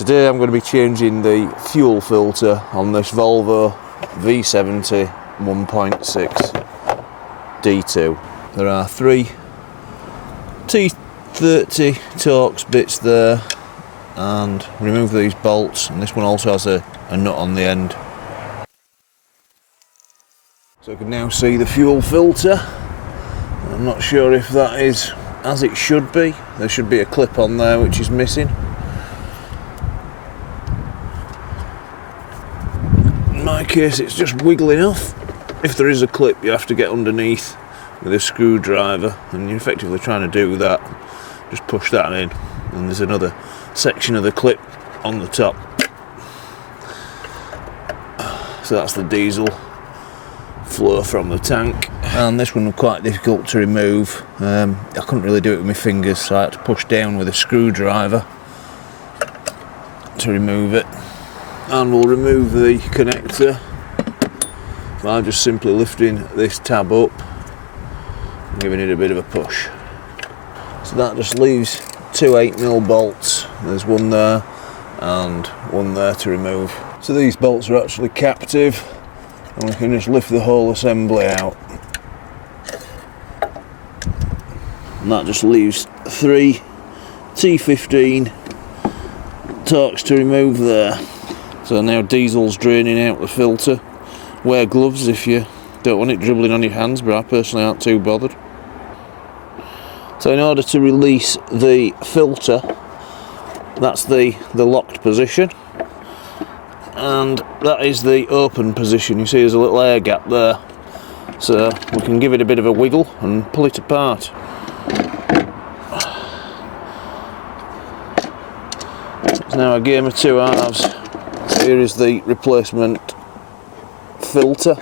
Today I'm going to be changing the fuel filter on this Volvo V70 1.6D. There are 3 T30 Torx bits there, and remove these bolts, and this one also has a nut on the end. So I can now see the fuel filter. I'm not sure if that is as it should be. There should be a clip on there which is missing. In my case it's just wiggling off. If there is a clip you have to get underneath with a screwdriver, and you're effectively trying to do that. Just push that in, and there's another section of the clip on the top. So that's the diesel flow from the tank, and this one was quite difficult to remove. I couldn't really do it with my fingers, so I had to push down with a screwdriver to remove it. And we'll remove the connector by just simply lifting this tab up and giving it a bit of a push. So that just leaves 2 8mm bolts. There's one there and one there to remove. So these bolts are actually captive, and we can just lift the whole assembly out. And that just leaves 3 T15 Torx to remove there. So now diesel's draining out the filter. Wear gloves if you don't want it dribbling on your hands, but I personally aren't too bothered. So in order to release the filter, that's the locked position, and that is the open position. You see there's a little air gap there, so we can give it a bit of a wiggle and pull it apart. It's now a game of 2 halves. Here is the replacement filter.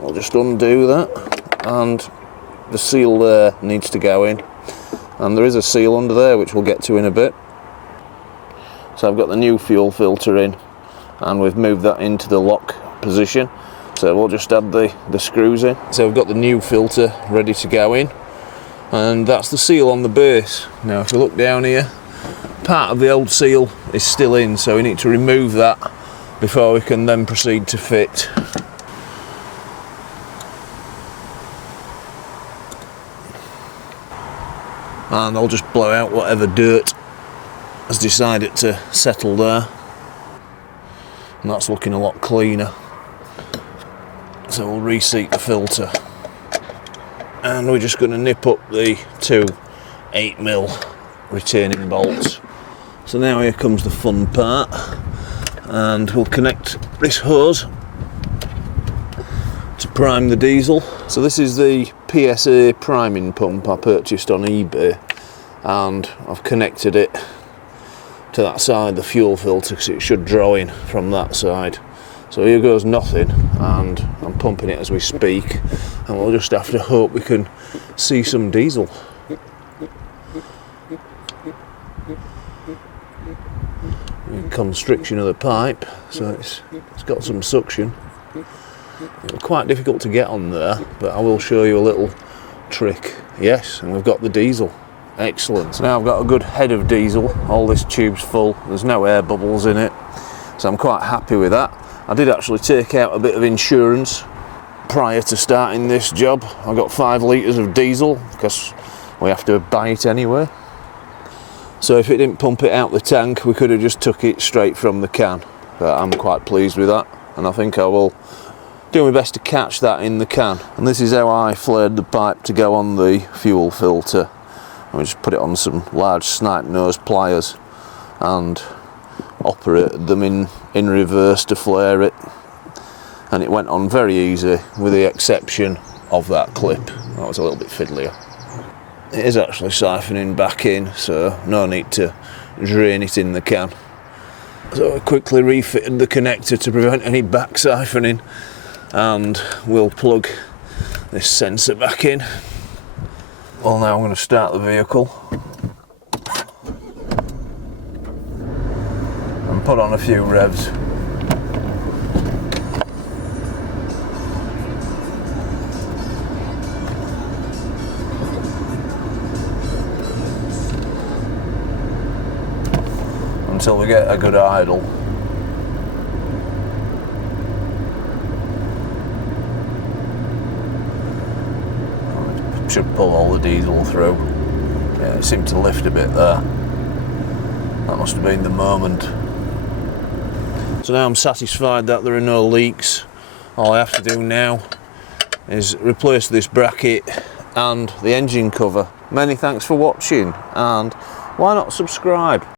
I'll just undo that, and the seal there needs to go in, and there is a seal under there which we'll get to in a bit. So I've got the new fuel filter in, and we've moved that into the lock position, so we'll just add the screws in. So we've got the new filter ready to go in, and that's the seal on the base. Now if we look down here, part of the old seal is still in, so we need to remove that before we can then proceed to fit. And I'll just blow out whatever dirt has decided to settle there, and that's looking a lot cleaner. So we'll reseat the filter, and we're just going to nip up the 2 8mm retaining bolts. So now here comes the fun part, and we'll connect this hose to prime the diesel. So this is the PSA priming pump I purchased on eBay, and I've connected it to that side, the fuel filter, because it should draw in from that side. So here goes nothing, and I'm pumping it as we speak, and we'll just have to hope we can see some diesel. Constriction of the pipe, so it's got some suction. It was quite difficult to get on there, but I will show you a little trick. Yes, and we've got the diesel. Excellent. So now I've got a good head of diesel. All this tube's full. There's no air bubbles in it, so I'm quite happy with that. I did actually take out a bit of insurance prior to starting this job. I got 5 litres of diesel because we have to buy it anyway. So if it didn't pump it out the tank, we could have just took it straight from the can. But I'm quite pleased with that, and I think I will do my best to catch that in the can. And this is how I flared the pipe to go on the fuel filter. I just put it on some large snipe nose pliers and operated them in reverse to flare it, and it went on very easy with the exception of that clip. That was a little bit fiddlier. It is actually siphoning back in, so no need to drain it in the can. So I quickly refitted the connector to prevent any back siphoning, and we'll plug this sensor back in. Well, now I'm going to start the vehicle and put on a few revs. until we get a good idle. Should pull all the diesel through. Yeah, it seemed to lift a bit there. That must have been the moment. So now I'm satisfied that there are no leaks. All I have to do now is replace this bracket and the engine cover. Many thanks for watching, and why not subscribe?